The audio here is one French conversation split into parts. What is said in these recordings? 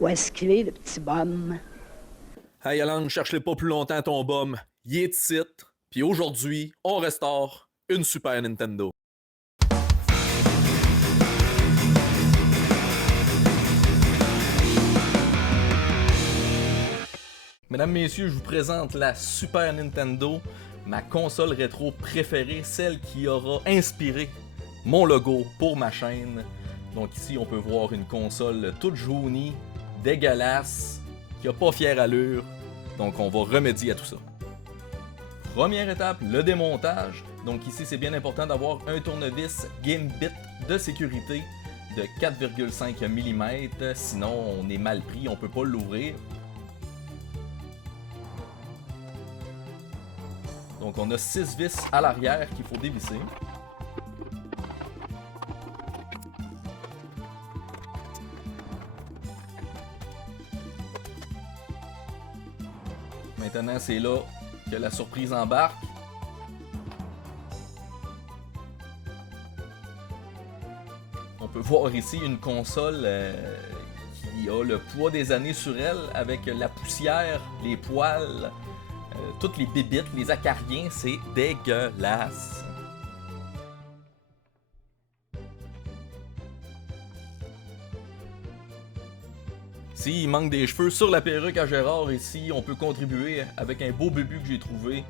Où est-ce qu'il est, le petit bum? Hey Alan, cherche-les pas plus longtemps ton bum. Il est ici. Puis aujourd'hui, on restaure une Super Nintendo. Mesdames, messieurs, je vous présente la Super Nintendo, ma console rétro préférée, celle qui aura inspiré mon logo pour ma chaîne. Donc ici, on peut voir une console toute jaunie, dégueulasse, qui a pas fière allure. Donc on va remédier à tout ça. Première étape, le démontage. Donc ici, c'est bien important d'avoir un tournevis Gambit de sécurité de 4,5 mm, sinon on est mal pris, on peut pas l'ouvrir. Donc on a 6 vis à l'arrière qu'il faut dévisser. Maintenant c'est là que la surprise embarque. On peut voir ici une console qui a le poids des années sur elle, avec la poussière, les poils, toutes les bébites, les acariens, c'est dégueulasse. S'il manque des cheveux sur la perruque à Gérard ici, on peut contribuer avec un beau bébu que j'ai trouvé.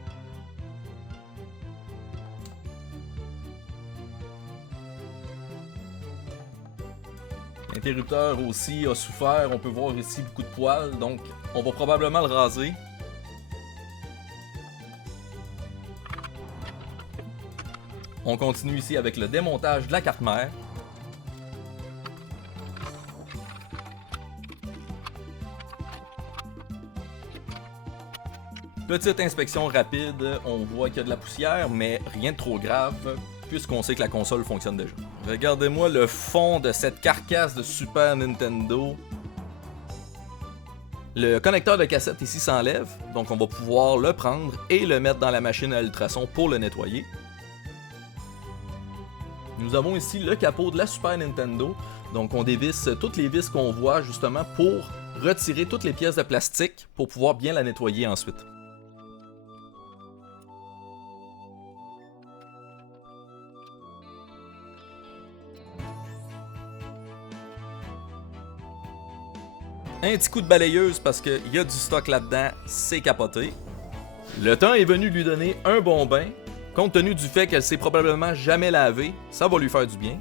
L'interrupteur aussi a souffert, on peut voir ici beaucoup de poils, donc on va probablement le raser. On continue ici avec le démontage de la carte mère. Petite inspection rapide, on voit qu'il y a de la poussière, mais rien de trop grave, puisqu'on sait que la console fonctionne déjà. Regardez-moi le fond de cette carcasse de Super Nintendo. Le connecteur de cassette ici s'enlève, donc on va pouvoir le prendre et le mettre dans la machine à ultrasons pour le nettoyer. Nous avons ici le capot de la Super Nintendo, donc on dévisse toutes les vis qu'on voit justement pour retirer toutes les pièces de plastique pour pouvoir bien la nettoyer ensuite. Un petit coup de balayeuse parce qu'il y a du stock là-dedans, c'est capoté. Le temps est venu de lui donner un bon bain. Compte tenu du fait qu'elle s'est probablement jamais lavée, ça va lui faire du bien.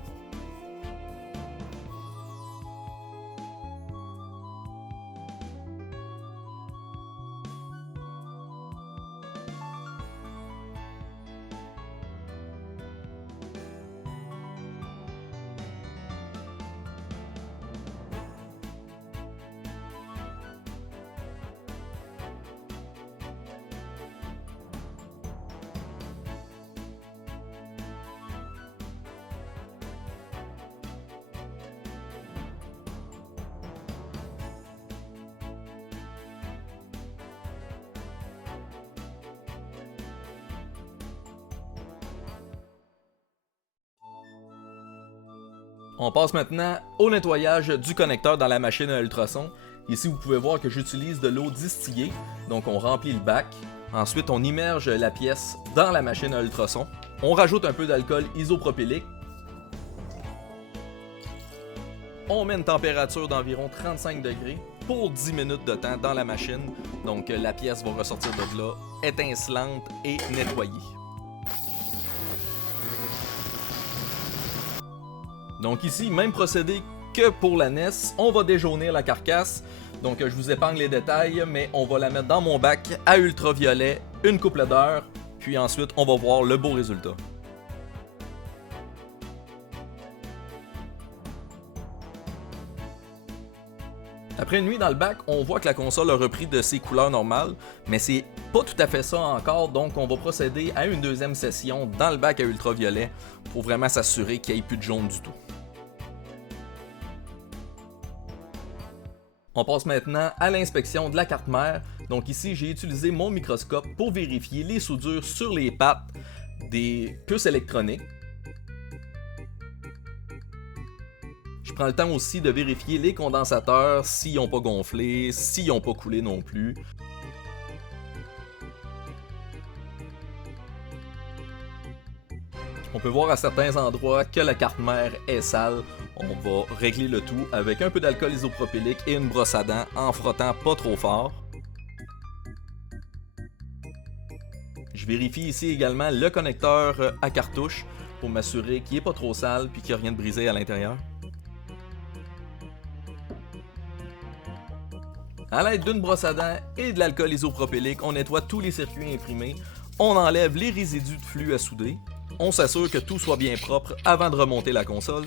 On passe maintenant au nettoyage du connecteur dans la machine à ultrasons. Ici, vous pouvez voir que j'utilise de l'eau distillée. Donc, on remplit le bac. Ensuite, on immerge la pièce dans la machine à ultrasons. On rajoute un peu d'alcool isopropylique. On met une température d'environ 35 degrés pour 10 minutes de temps dans la machine. Donc, la pièce va ressortir de là étincelante et nettoyée. Donc ici, même procédé que pour la NES, on va déjaunir la carcasse. Donc je vous épargne les détails, mais on va la mettre dans mon bac à ultraviolet, une couple d'heures, puis ensuite on va voir le beau résultat. Après une nuit dans le bac, on voit que la console a repris de ses couleurs normales, mais c'est pas tout à fait ça encore, donc on va procéder à une deuxième session dans le bac à ultraviolet pour vraiment s'assurer qu'il n'y ait plus de jaune du tout. On passe maintenant à l'inspection de la carte mère. Donc ici, j'ai utilisé mon microscope pour vérifier les soudures sur les pattes des puces électroniques. Je prends le temps aussi de vérifier les condensateurs, s'ils n'ont pas gonflé, s'ils n'ont pas coulé non plus. On peut voir à certains endroits que la carte mère est sale. On va régler le tout avec un peu d'alcool isopropylique et une brosse à dents en frottant pas trop fort. Je vérifie ici également le connecteur à cartouche pour m'assurer qu'il n'est pas trop sale et qu'il n'y a rien de brisé à l'intérieur. À l'aide d'une brosse à dents et de l'alcool isopropylique, on nettoie tous les circuits imprimés, on enlève les résidus de flux à souder, on s'assure que tout soit bien propre avant de remonter la console.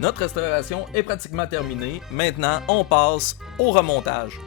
Notre restauration est pratiquement terminée. Maintenant, on passe au remontage.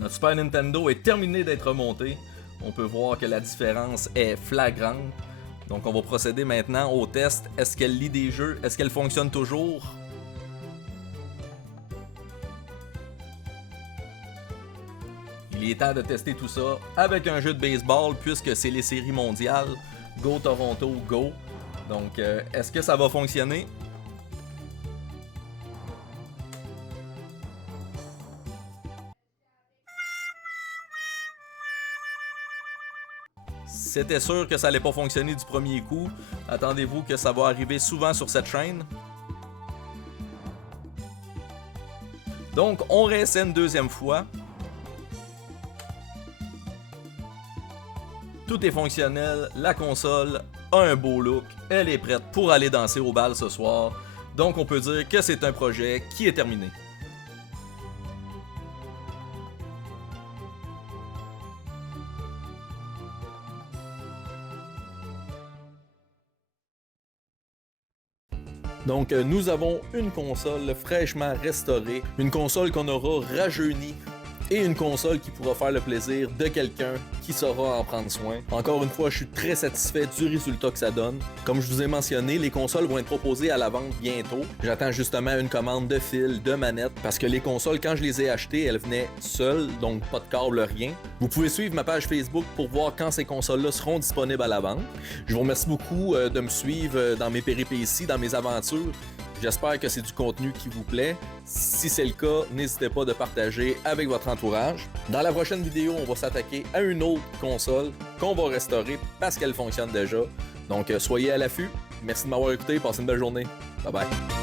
Notre Super Nintendo est terminé d'être remonté. On peut voir que la différence est flagrante. Donc on va procéder maintenant au test. Est-ce qu'elle lit des jeux? Est-ce qu'elle fonctionne toujours? Il est temps de tester tout ça avec un jeu de baseball puisque c'est les séries mondiales. Go Toronto, go! Donc est-ce que ça va fonctionner? C'était sûr que ça allait pas fonctionner du premier coup. Attendez-vous que ça va arriver souvent sur cette chaîne. Donc, on réessaie une deuxième fois. Tout est fonctionnel, la console a un beau look, elle est prête pour aller danser au bal ce soir. Donc, on peut dire que c'est un projet qui est terminé. Donc nous avons une console fraîchement restaurée, une console qu'on aura rajeunie et une console qui pourra faire le plaisir de quelqu'un qui saura en prendre soin. Encore une fois, je suis très satisfait du résultat que ça donne. Comme je vous ai mentionné, les consoles vont être proposées à la vente bientôt. J'attends justement une commande de fil, de manette, parce que les consoles, quand je les ai achetées, elles venaient seules, donc pas de câble, rien. Vous pouvez suivre ma page Facebook pour voir quand ces consoles-là seront disponibles à la vente. Je vous remercie beaucoup de me suivre dans mes péripéties, dans mes aventures. J'espère que c'est du contenu qui vous plaît. Si c'est le cas, n'hésitez pas de partager avec votre entourage. Dans la prochaine vidéo, on va s'attaquer à une autre console qu'on va restaurer parce qu'elle fonctionne déjà. Donc, soyez à l'affût. Merci de m'avoir écouté. Passez une belle journée. Bye bye.